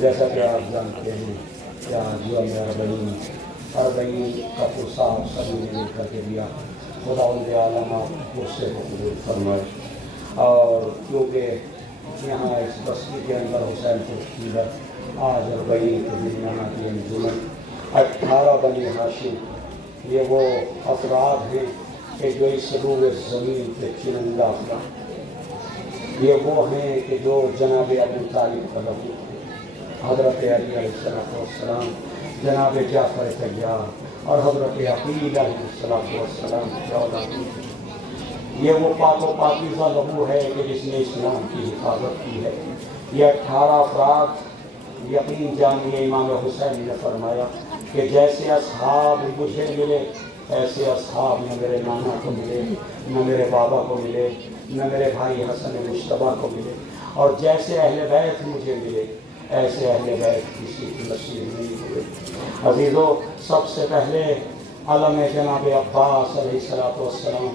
جیسا کہ آپ جانتے ہیں کہ آج یوم اربعین کا پرساب سبھی نے مل کر کے دیا. خداوند عالم آپ غصے کو قبول فرمائے. اور کیونکہ یہاں اس بستی کے اندر حسین پور آج اربعین کے دن یہاں کی انجمن 18 بنی ہاشم یہ وہ افراد ہیں کہ جو اس روئے زمین پہ چرندہ افراد. یہ وہ ہیں کہ جو جناب ابو طالب کا رفیق تھے, حضرت علی علیہ السلام, جناب جعفر طیار اور حضرت عقیل علیہ السلام کی اولاد. یہ وہ پاک و پاکیزہ لہو ہے کہ جس نے اسلام کی حفاظت کی ہے. یہ 18 افراد یقین جانیے امام حسین نے فرمایا کہ جیسے اصحاب مجھے ملے ایسے اصحاب نہ میرے نانا کو ملے, نہ میرے بابا کو ملے, نہ میرے بھائی حسن مشتبہ کو ملے, اور جیسے اہل بیت مجھے ملے ایسے اہل بیت کسی کی نصیب نہیں ہوئے. عزیزو, سب سے پہلے علم جناب عباس علیہ السلام,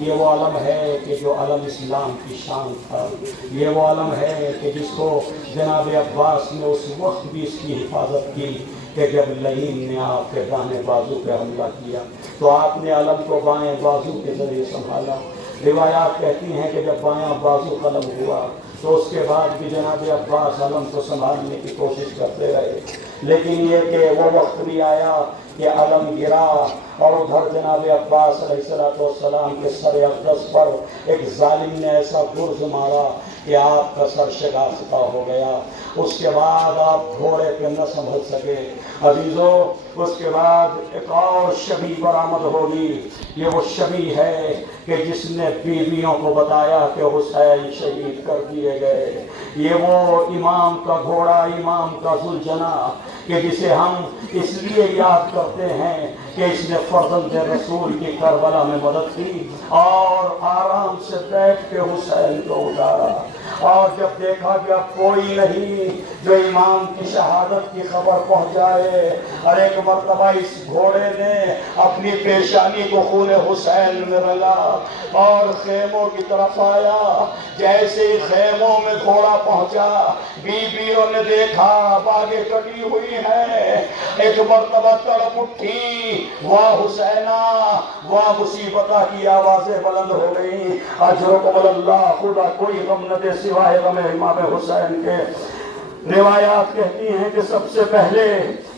یہ وہ علم ہے کہ جو علم اسلام کی شان تھا. یہ وہ علم ہے کہ جس کو جناب عباس نے اس وقت بھی اس کی حفاظت کی کہ جب لعین نے آپ کے دانے بازو پہ حملہ کیا تو آپ نے علم کو بائیں بازو کے ذریعے سنبھالا. روایات کہتی ہیں کہ جب بایاں بازو قلم ہوا تو اس کے بعد بھی جناب عباس علم کو سنبھالنے کی کوشش کرتے رہے, لیکن یہ کہ وہ وقت بھی آیا کہ علم گرا اور ادھر جناب عباس علیہ السلام کے سر اقدس پر ایک ظالم نے ایسا گرز مارا کہ آپ کا سر شکستہ ہو گیا. اس کے بعد آپ گھوڑے پہ نہ سنبھل سکے. عزیزو, اس کے بعد ایک اور شبیہ برآمد ہوگی. یہ وہ شبیہ ہے کہ جس نے بیویوں کو بتایا کہ حسین شہید کر دیے گئے. یہ وہ امام کا گھوڑا, امام کا ذوالجناح کہ جسے ہم اس لیے یاد کرتے ہیں کہ اس نے فرزند رسول کی کربلا میں مدد کی اور آرام سے بیٹھ کے حسین کو اتارا. اور جب دیکھا کہ اب کوئی نہیں جو امام کی شہادت کی خبر پہنچائے, اور ایک مرتبہ اس گھوڑے نے اپنی پیشانی کو خون حسین میں رنگا اور خیموں کی طرف آیا. جیسے ہی خیموں میں گھوڑا پہنچا بیویوں نے دیکھا باغیں کٹی ہوئی ہیں. ایک مرتبہ تڑپ اٹھی, واہ حسینہ واہ مصیبتہ کی آوازیں بلند ہو گئی. اجرکم اللہ, خدا کوئی غم نہ دے سوائے غم امام حسین کے. روایات کہتی ہیں کہ سب سے پہلے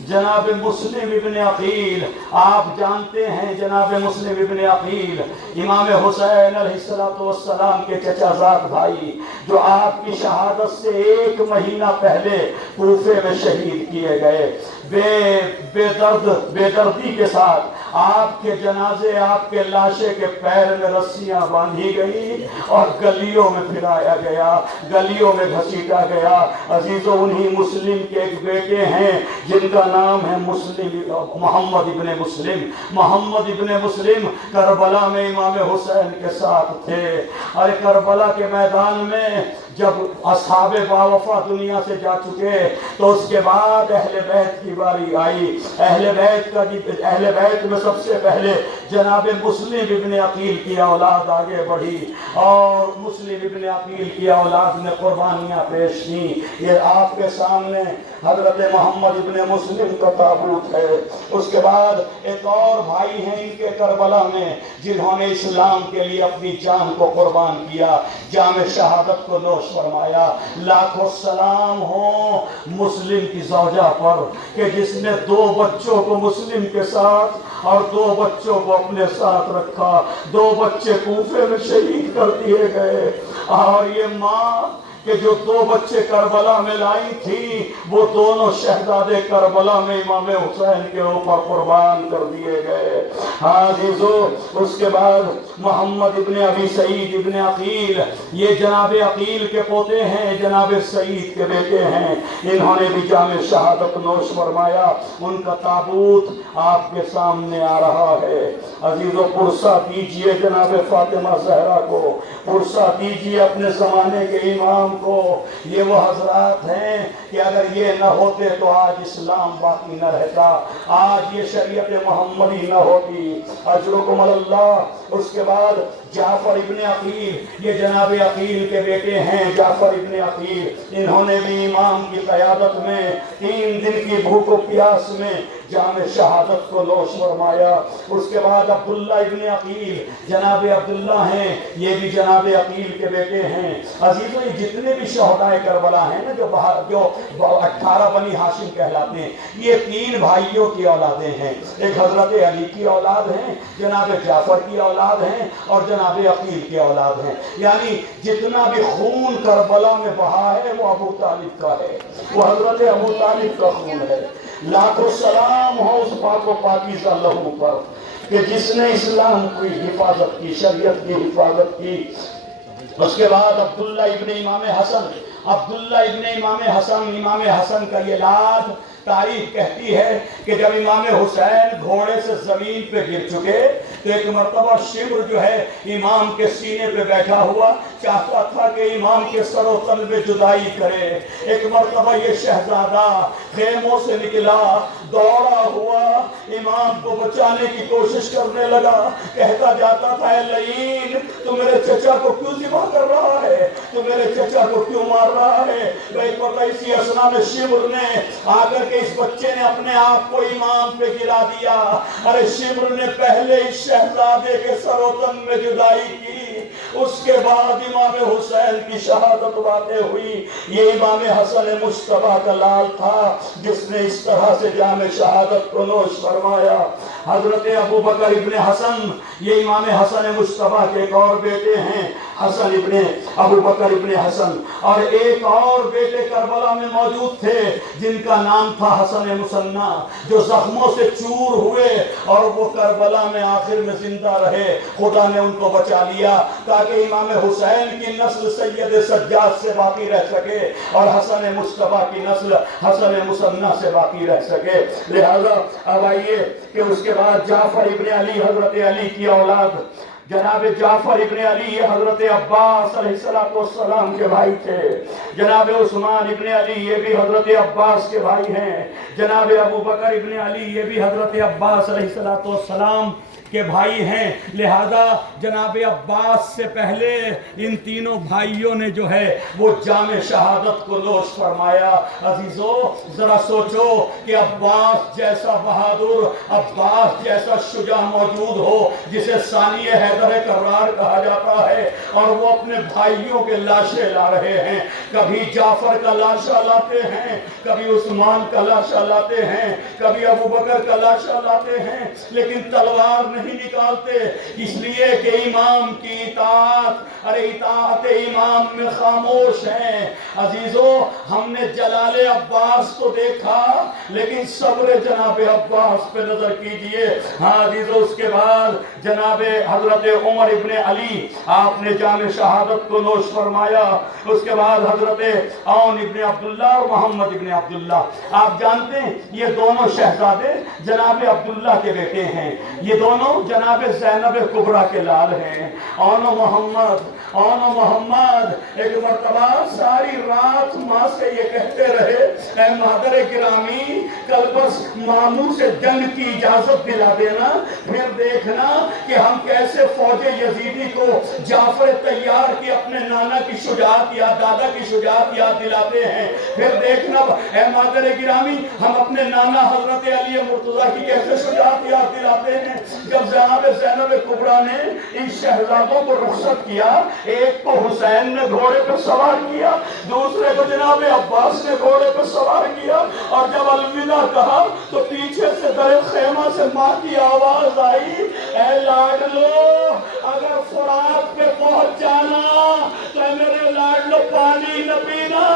جناب مسلم ابن عقیل, آپ جانتے ہیں جناب مسلم ابن عقیل امام حسین علیہ السلام کے چچا زاد بھائی, جو آپ کی شہادت سے 1 مہینہ پہلے کوفے میں شہید کیے گئے. بے دردی کے ساتھ آپ کے جنازے, آپ کے لاشے کے پیر میں رسیاں باندھی گئی اور گلیوں میں پھرایا گیا, گلیوں میں گھسیٹا گیا. عزیزو, انہی مسلم کے ایک بیٹے ہیں جن کا نام ہے محمد ابن مسلم. محمد ابن مسلم کربلا میں امام حسین کے ساتھ تھے. اور کربلا کے میدان میں جب اصحاب باوفا دنیا سے جا چکے تو اس کے بعد اہل بیت کی باری آئی. اہل بیت میں سب سے پہلے جناب مسلم ابن عقیل کی اولاد آگے بڑھی اور مسلم ابن عقیل کی اولاد نے قربانیاں پیش کی. یہ آپ کے سامنے حضرت محمد ابن مسلم کا تابوت ہے. اس کے بعد ایک اور بھائی ہیں ان کے کربلا میں جنہوں نے اسلام کے لیے اپنی جان کو قربان کیا, جام شہادت کو نوش فرمایا. لاکھوں سلام ہوں مسلم کی زوجہ پر کہ جس نے 2 بچوں کو مسلم کے ساتھ اور 2 بچوں کو اپنے ساتھ رکھا. 2 بچے کوفے میں شہید کر دیے گئے, اور یہ ماں کہ جو 2 بچے کربلا میں لائی تھی وہ دونوں شہزادے کربلا میں امام حسین کے اوپر قربان کر دیے گئے. عزیزو, اس کے بعد محمد ابن ابی سعید ابن عقیل, یہ جناب عقیل کے پوتے ہیں, جناب سعید کے بیٹے ہیں. انہوں نے بھی جام شہادت نوش فرمایا. ان کا تابوت آپ کے سامنے آ رہا ہے. عزیزو, پرسہ دیجئے جناب فاطمہ زہرا کو, پرسہ دیجئے اپنے زمانے کے امام اسلام کو. یہ وہ حضرات ہیں کہ اگر یہ نہ ہوتے تو آج اسلام باقی نہ رہتا, آج یہ شریعت محمدی نہ ہوتی. اجرکم اللہ. اس کے بعد جعفر ابن عقیل, یہ جناب عقیل کے بیٹے ہیں جعفر ابن عقیل. انہوں نے بھی امام کی قیادت میں 3 دن کی بھوک و پیاس میں جام شہادت کو نوش فرمایا. اس کے بعد عبداللہ ابن عقیل, جناب عبداللہ ہیں, یہ بھی جناب عقیل کے بیٹے ہیں. عزیزوں, یہ جتنے بھی شہدائے کربلا ہیں نا, جو 18 بنی ہاشم کہلاتے ہیں, یہ 3 بھائیوں کی اولادیں ہیں. ایک حضرت علی کی اولاد ہیں, جناب جعفر کی اولاد ہیں, اور جناب عقیل کی اولاد ہیں. یعنی جتنا بھی خون کربلا میں بہا ہے وہ ابو طالب کا ہے, وہ حضرت ابو طالب کا خون ہے. لاکھوں سلام ہو اس پاک و پاکیزہ لہو پر کہ جس نے اسلام کی حفاظت کی, شریعت کی حفاظت کی. اس کے بعد عبداللہ ابن امام حسن, عبداللہ ابن امام حسن, امام حسن کا یہ لاد تاریخ کہتی ہے کہ جب امام حسین گھوڑے سے زمین پہ گر چکے تو ایک مرتبہ شمر جو ہے امام کے سینے پہ بیٹھا ہوا چاہتا تھا کہ امام کے سر و تن میں جدائی کرے. ایک مرتبہ یہ شہزادہ خیموں سے نکلا, دوڑا ہوا امام کو بچانے کی کوشش کرنے لگا, کہتا جاتا تھا اے لعین, تو میرے چچا کو کیوں ذبح کر رہا ہے, تو میرے چچا کو کیوں مار رہا ہے. ایک مرتبہ اسی اثنا میں شمر نے آ کر کہ اس بچے نے اپنے آپ کو امام پہ گرا دیا. ارے شمر نے پہلے اس شہزادے کے سر و تن میں جدائی کی, اس کے بعد امام حسین کی شہادت باتیں ہوئی. یہ امام حسن مجتبیٰ کا لال تھا جس نے اس طرح سے جام شہادت کو نوش فرمایا. حضرت ابو بکر ابن حسن, یہ امام حسن مجتبیٰ کے ایک اور بیٹے ہیں, حسن ابن ابو بکر ابن حسن. اور ایک اور بیٹے کربلا میں موجود تھے جن کا نام تھا حسن مثنیٰ, جو زخموں سے چور ہوئے اور وہ کربلا میں آخر میں زندہ رہے. خدا نے ان کو بچا لیا تاکہ امام حسین کی نسل سید سجاد سے باقی رہ سکے اور حسن مجتبیٰ کی نسل حسن مثنیٰ سے باقی رہ سکے. لہذا اب آئیے کہ اس کے بعد جعفر ابن علی, حضرت علی کی اولاد, جناب جعفر ابن علی یہ حضرت عباس علیہ السلام کے بھائی تھے. جناب عثمان ابن علی یہ بھی حضرت عباس کے بھائی ہیں. جناب ابو بکر ابن علی یہ بھی حضرت عباس علیہ السلام کے بھائی ہیں. لہذا جناب عباس سے پہلے ان تینوں بھائیوں نے جو ہے وہ جام شہادت کو نوش فرمایا. عزیزو ذرا سوچو کہ عباس جیسا بہادر, عباس جیسا شجاع موجود ہو جسے ثانی حیدر کرار کہا جاتا ہے, اور وہ اپنے بھائیوں کے لاشیں لا رہے ہیں. کبھی جعفر کا لاشا لاتے ہیں, کبھی عثمان کا لاشا لاتے ہیں, کبھی ابو بکر کا لاشا لاتے ہیں, لیکن تلوار نہیں نکالتے, اس لیے کہ امام کی اطاعت, ارے اطاعت امام میں خاموش ہیں. عزیزو ہم نے جلال عباس کو دیکھا لیکن صبر جناب عباس پہ نظر کیجئے. ہاں عزیزو, اس کے بعد جناب حضرت عمر ابن علی, آپ نے جام شہادت کو نوش فرمایا. اس کے بعد حضرت عون ابن عبداللہ اور محمد ابن عبداللہ, آپ جانتے ہیں یہ دونوں شہزادے جناب عبداللہ کے بیٹے ہیں. یہ دونوں جناب زینب کبریٰ کے لال ہیں. عون و محمد, عون و محمد ایک مرتبہ ساری رات ماں سے یہ کہتے رہے اے مادر گرامی, کل بس ماموں سے جنگ کی اجازت دلا دینا, پھر دیکھنا کہ ہم کیسے فوج یزیدی کو جعفر طیار کی اپنے نانا کی شجاعت یا دادا کی شجاعت یاد دلاتے ہیں. پھر دیکھنا اے مادر گرامی ہم اپنے نانا حضرت علی مرتضیٰ کی کیسے شجاعت یاد دلاتے ہیں. جب جناب زینب کبریٰ نے ان شہزادوں کو رخصت کیا, ایک کو حسین نے گھوڑے پر سوار کیا, دوسرے کو جناب عباس نے گھوڑے پر سوار کیا, اور جب الوداع کہا تو پیچھے سے در خیمہ سے ماں کی آواز آئی اے لاڈلو اگر فرات پہ پہنچ جانا تو میرے لاڈلو پانی نہ پینا,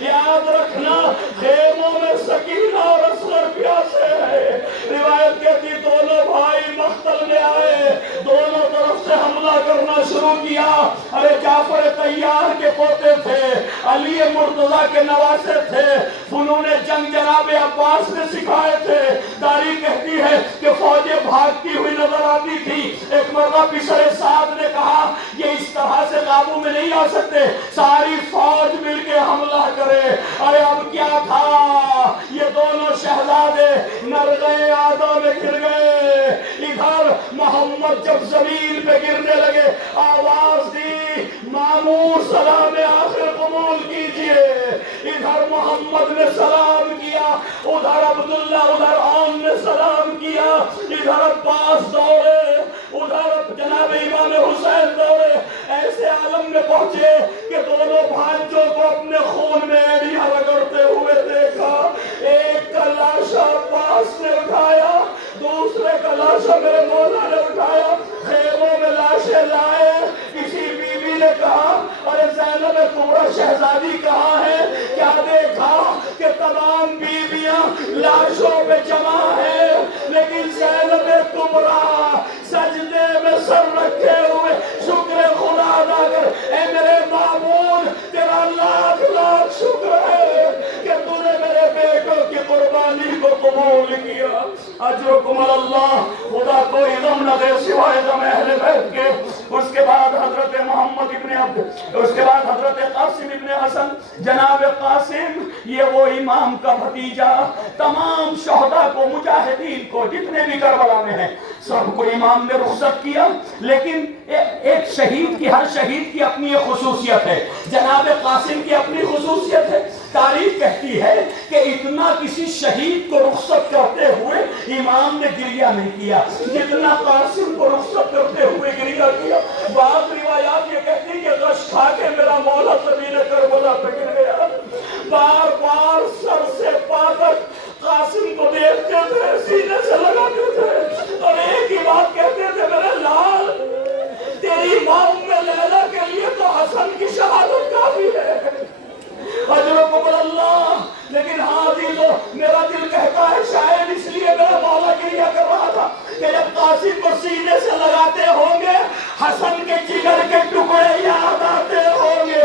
یاد رکھنا خیموں میں سکینہ اور اصغر پیاسے ہیں. روایت کہتی دونوں بھائی مقتل میں آئے, دونوں طرف سے حملہ کرنا شروع کیا. ارے جعفر طیار کے پوتے تھے, علی یہ مرتضیٰ کے نواسے تھے، فنون جنگ جناب عباس نے سکھائے تھے۔ تاریخ کہتی ہے کہ فوجیں بھاگتی ہوئی نظر آتی تھی۔ ایک مرتبہ بشر سعد نے کہا یہ اس طرح سے قابو میں نہیں آ سکتے، ساری فوج مل کے حملہ کرے۔ ارے اب کیا تھا، یہ دونوں شہزادے نرغے آدھا میں گر گئے۔ ادھر محمد جب زمین پہ گرنے لگے آواز دی مامور سلام آخر قبول کیجئے۔ ادھر محمد نے سلام کیا، ادھر عبداللہ، ادھر عون نے سلام کیا، ادھر عباس دوڑے، ادھر جناب امام حسین دوڑے۔ ایسے عالم میں پہنچے کہ دونوں بھانجوں کو اپنے خون میں ایڑیاں رگڑتے ہوئے دیکھا۔ ایک کا لاشا عباس نے اٹھایا، دوسرے کا لاشا میرے مولا نے اٹھایا۔ خیموں میں لاشیں لائے، کسی بی بی نے کہا ارے زینب کبریٰ شہزادی کہاں ہے؟ کیا دیکھا کہ تمام بیویاں لاشوں پہ جمع ہیں، لیکن زینب کبریٰ سجدے میں سر رکھے ہوئے شکر خدا ادا کر۔ اے میرے معمول تیرا لاکھ لاکھ شکر ہے کہ تو نے میرے بیٹوں کی قربانی کو قبول کیا۔ اجرکم اللہ، خدا کو علم نہ دے سوائے غم اہل بیت کے۔ اس کے بعد حضرت محمد ابن عبد، اس کے بعد حضرت قاسم ابن حسن، جناب قاسم یہ وہ امام کا بھتیجا، تمام شہداء کو، مجاہدین کو، جتنے بھی کربلا میں ہیں سب کو امام نے رخصت کیا۔ لیکن ایک شہید کی، ہر شہید کی اپنی ایک خصوصیت ہے، جناب قاسم کی اپنی خصوصیت ہے۔ تاریخ کہتی ہے کہ اتنا کسی شہید کو رخصت کرتے ہوئے امام نے گریہ نہیں کیا جتنا قاسم کو رخصت کرتے ہوئے گریہ کیا۔ بعض روایات یہ کہتی کہ غش کھا کے میرا مولا زمین کربلا پہ گر گیا، بار بار سر سے پا تک قاسم کو دیکھتے تھے، سینے سے لگاتے تھے اور ایک ہی بات کہتے تھے میرے لال تیری ماں ام لیلا کے لیے تو حسن کی شہادت کافی ہے۔ اجرکم اللہ۔ لیکن ہاں عزیزو، میرا دل کہتا ہے شاید اس لیے میرا مولا گریہ کر رہا تھا کہ جب قاسم کو سینے سے لگاتے ہوں گے حسن کے جگر کے ٹکڑے یاد آتے ہوں گے۔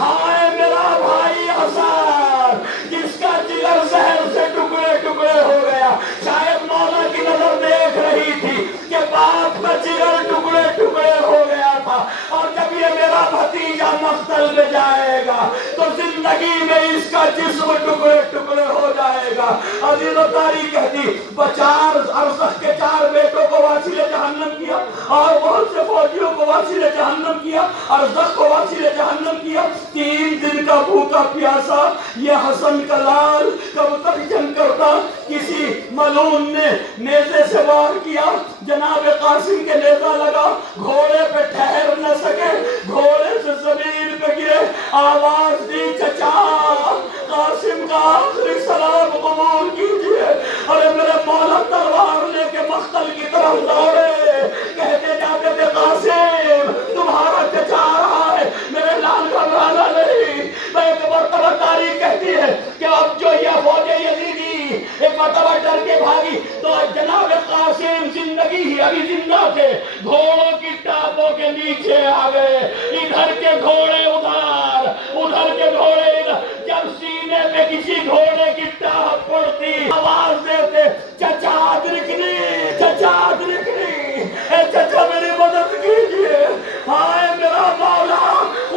ہائے میرا بھائی حسن جس کا جگر زہر سے ٹکڑے ٹکڑے ہو گیا، شاید مولا کی نظر دیکھ رہی تھی کہ باپ کا جگر ٹکڑے ٹکڑے ہو گیا تھا، اور جب یہ میرا بھتیجا مقتل میں جائے گا تو زندگی میں اس کا جسم ٹکڑے ٹکڑے ہو جائے گا۔ عزیز و تاریخ کہتی بچار ارزخ کے 4 بیٹوں کو واصل جہنم کیا اور بہت سے فوجیوں کو واصل جہنم کیا، ارزخ کو واصل جہنم کیا۔ 3 دن کا بھوکا پیاسا یہ حسن کا لال کب تک جنگ کرتا؟ کسی ملعون نے نیزے سے وار کیا، جناب قاسم کے نیزہ لگا، گھوڑے پہ ٹھہر نہ سکے، گھوڑے سے زمین پہ گرے، آواز دی چچا قاسم کا آخری سلام قبول کیجئے۔ ارے میرے مولا تلوار لے کے مقتل کی طرف دوڑے، کہتے جاتے تھے قاسم تمہارا چچا آ رہا ہے، میرے لال گھبرانا نہیں۔ ایک مرتبہ تاریخ کہتی ہے کہ اب جو یہ فوج یزیدی ایک مرتبہ ڈر کے بھاگی تو جناب قاسم زندگی ہی ابھی زندہ تھے، گھوڑوں کی ٹاپوں کے نیچے آ گئے، ادھر کے گھوڑے ادھر، ادھر کے گھوڑے ادھر۔ جب سینے پہ کسی گھوڑے کی ٹاپ پڑتی آواز دیتے چچا ادرکنی، چچا ادرکنی، اے چچا میری مدد کیجئے۔ ہائے میرا مولا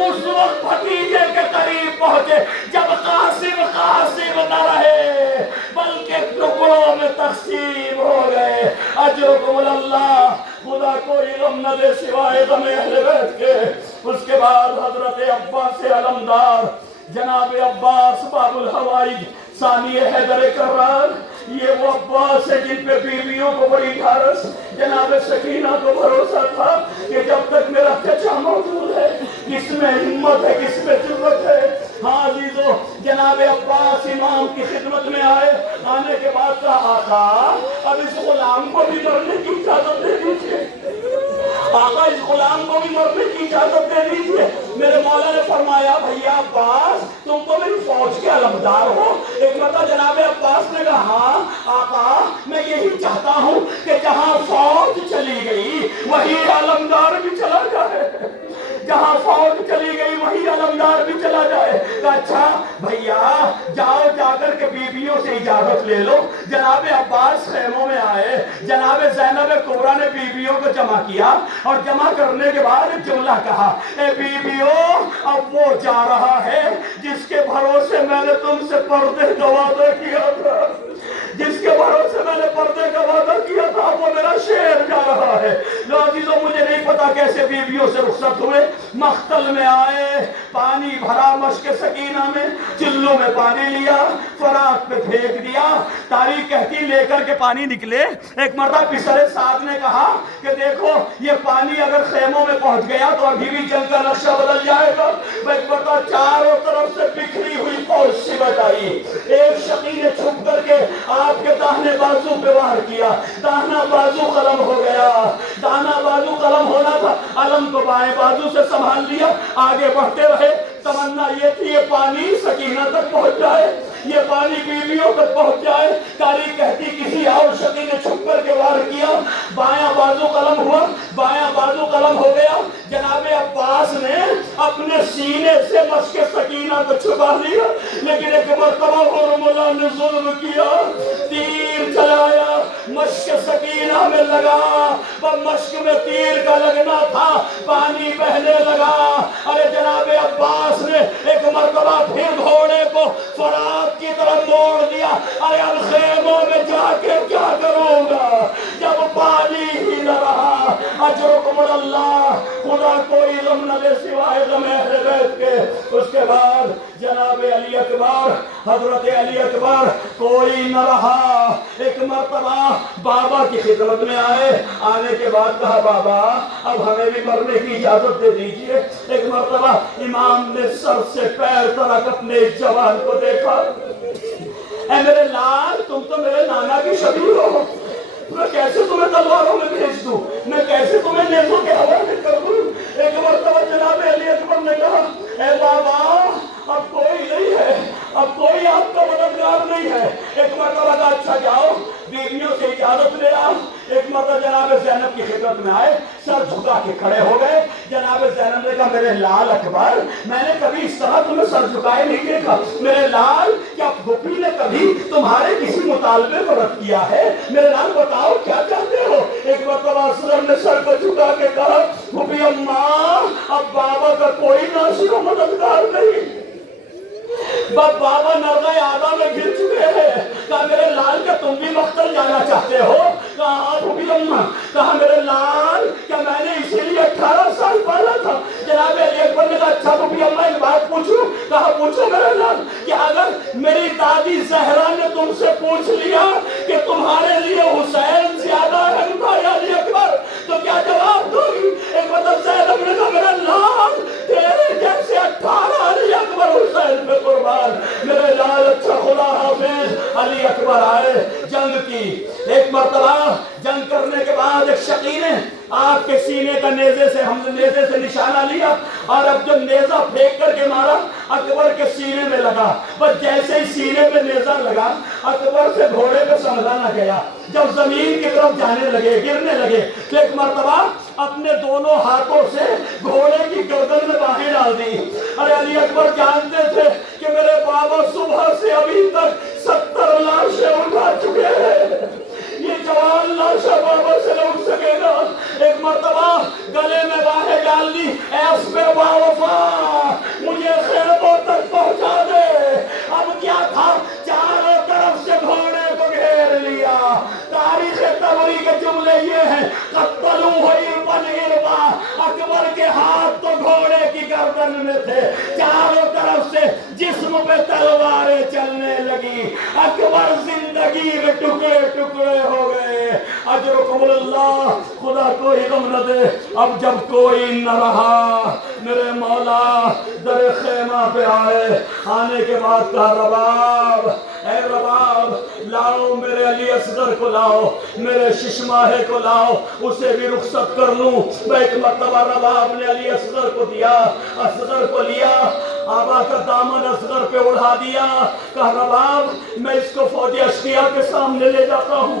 اس وقت بھتیجے کے قریب پہنچے جب قاسم قاسم نہ رہے بلکہ ٹکڑوں میں تقسیم ہو گئے۔ اجرکم اللہ، خدا کو علم نہ دے سوائے غم اہل بیت کے۔ اس کے بعد حضرت عباس علمدار، جناب عباس باب الحوائج، ثانی حیدر کرار، یہ وہ عباس ہے جن پہ بیویوں کو بڑی ڈھارس، جناب سکینہ کو بھروسہ تھا کہ جب تک میرا چچا موجود ہے کس میں ہمت ہے، کس میں جرأت ہے۔ ہاں عزیزو، جناب عباس امام کی خدمت میں آئے، آنے کے بعد کہا آقا اب اس غلام کو بھی مرنے کی اجازت دے دیجئے، آقا اس غلام کو بھی مرنے کی اجازت دے دیجئے۔ میرے مولا نے فرمایا بھیا عباس تم تو میری فوج کے علمدار ہو۔ ایک مرتبہ جناب عباس نے کہا ہاں آقا میں یہی چاہتا ہوں کہ جہاں فوج چلی گئی وہی علمدار بھی چلا جائے۔ جہاں فوج چلی گئی وہیں علمدار بھی چلا جائے. کہا اچھا بھیا جاؤ جا کر کے بیویوں سے اجازت لے لو. جناب عباس خیموں میں آئے. جناب زینب کبریٰ نے بیویوں کو جمع کیا اور جمع کرنے کے بعد ایک جملہ کہا, اے بیویوں اب وہ جا رہا ہے جس کے بھروسے میں نے تم سے پردے کا وعدہ کیا تھا, جس کے بھروسے میں نے پردے کا وعدہ کیا تھا, وہ میرا شیر جا رہا ہے. لو عزیزوں مجھے نہیں پتا کیسے بیویوں سے رخصت ہوئے. مختل میں آئے, پانی بھرا مشک سکینہ میں, چلوں میں پانی لیا, فرات پہ پھینک دیا. تاریخ کہتی لے کر کے پانی نکلے. ایک مرتبہ پسرے ساتھ نے کہا کہ دیکھو یہ پانی اگر خیموں میں پہنچ گیا تو ابھی بھی جنگ کا نقشہ بدل جائے گا. ایک مرتبہ چاروں طرف سے بکھری ہوئی فوج سمٹ آئی. ایک شقی نے چھپ کر کے آپ کے داہنے بازو پہ وار کیا. داہنا بازو قلم ہو گیا. داہنا بازو قلم ہونا تھا, علم کو بائیں بازو سے سنبھال لیا. آگے بڑھتے رہے. تمنا یہ تھی یہ پانی سکینہ تک پہنچ جائے, یہ پانی بیویوں تک پہنچ جائے. تاریخ کہتی کسی اور شقی نے چھپ کر کے وار کیا. بایاں بازو قلم ہوا, بایاں بازو قلم ہو گیا. جناب عباس نے اپنے سینے سے مشک سکینہ کو چھپا لیا. لیکن ایک مرتبہ حرملہ نے ظلم کیا, تیر چلایا, مشک سکینہ میں لگا. مشک میں تیر کا لگنا تھا, پانی بہنے لگا. ارے جناب عباس نے ایک مرتبہ پھر گھوڑے کو فرات کی طرف موڑ دیا. ارے اب خیموں میں جا کے کیا کروں گا جب پانی ہی نہ رہا. اجرکم اللہ, خدا کوئی غم نہ دے سوائے غم اہل بیت کے. اس کے بعد جناب علی اکبر, حضرت علی اکبر کوئی نہ رہا. ایک مرتبہ بابا کی خدمت میں آئے. آنے کے بعد کہا بابا اب ہمیں بھی مرنے کی اجازت دے دیجئے. ایک مرتبہ امام نے سر سے پیر تک اپنے جوان کو دیکھا. اے میرے لال تم تو میرے نانا کی شبیہ ہو, میں کیسے تمہیں تلواروں میں بھیج دوں, میں کیسے تمہیں نیزوں کے حوالے کر دوں. ایک مرتبہ جناب علی اکبر نے کہا اے بابا اب کوئی نہیں ہے, اب کوئی آپ کا مددگار نہیں ہے. ایک مرتبہ کہا اچھا جاؤ, بیویوں سے اجازت لے آؤ. ایک مرتبہ جناب زینب کی خدمت میں آئے, سر جھکا کے کھڑے ہو گئے. جناب زینب نے کہا میرے لال اکبر میں نے کبھی اس طرح تمہیں سر جھکائے نہیں دیکھا. میرے لال کیا پھوپھی نے کبھی تمہارے کسی مطالبے کو رد کیا ہے؟ میرے لال بتاؤ کیا چاہتے ہو. ایک مرتبہ اصغر نے سر کو جھکا کے کہا پھوپھی اماں اب بابا کا کوئی ناصر و مددگار نہیں, بابا نرغہ آدھا میں گر چکے ہیں. کہا میرے لال کیا تم بھی مقتل جانا چاہتے ہو؟ کہا ہاں پھوپھی اماں. کہا میرے لال کیا میں نے اسی لیے 18 سال پالا تھا؟ جناب علی اکبر نے کہا اچھا پھوپھی اماں ایک بات پوچھوں. کہا پوچھو میرے لال. کہ اگر میری دادی زہرا نے تم سے پوچھ لیا کہ تمہارے لیے حسین زیادہ اہم تھا یا علی اکبر تو کیا جواب دو گی؟ ایک مطلب زینب نے کہا میرے لال تیرے جیسے 18 علی اکبر حسین پہ قربان. میرے لال اچھا خدا حافظ. علی اکبر آئے, جنگ کی. ایک مرتبہ جنگ کرنے کے بعد ایک شقی نے آپ کے سینے کا نیزے سے نشانہ لیا اور اب جو نیزہ پھینک کر کے مارا اکبر کے سینے میں لگا. بس جیسے ہی سینے میں نیزہ لگا اکبر سے گھوڑے پہ سنبھلا نہ گیا. جب زمین کی طرف جانے لگے, گرنے لگے, تو ایک مرتبہ اپنے دونوں ہاتھوں سے گھوڑے کی گردن میں باہیں ڈال دی. ارے علی اکبر جانتے تھے کہ میرے بابا صبح سے ابھی تک 70 لاشیں اٹھا چکے ہیں, یہ جوان لاشا بابا سے نہ اٹھ سکے گا. ایک مرتبہ گلے میں باہیں ڈال دی, ایس پہ باوفا مجھے خیموں تک پہنچا دے. اب کیا تھا, چاروں طرف سے گھوڑے کو گھیر لیا. تاریخ طبری کے جملے یہ ہیں قتلوا اربا اربا, اکبر کے ہاتھ تو گھوڑے کی گردن میں تھے, چاروں طرف سے جسم پہ تلواریں چلنے لگی. اکبر زندگی میں ٹکڑے ٹکڑے ہو گئے. اجرکم اللہ, خدا کوئی غم نہ دے. اب جب کوئی نہ رہا میرے مولا در خیمہ پہ آئے. آنے کے بعد کہا رباب, اے رباب لاؤ میرے علی اصغر کو لاؤ, میرے ششماہے کو لاؤ, اسے بھی رخصت کر لوں. ایک مرتبہ رباب نے علی اصغر کو دیا, اصغر کو لیا, آبا کا دامن اصغر پہ اڑا دیا. کہا رباب میں اس کو فوج اشقیہ کے سامنے لے جاتا ہوں,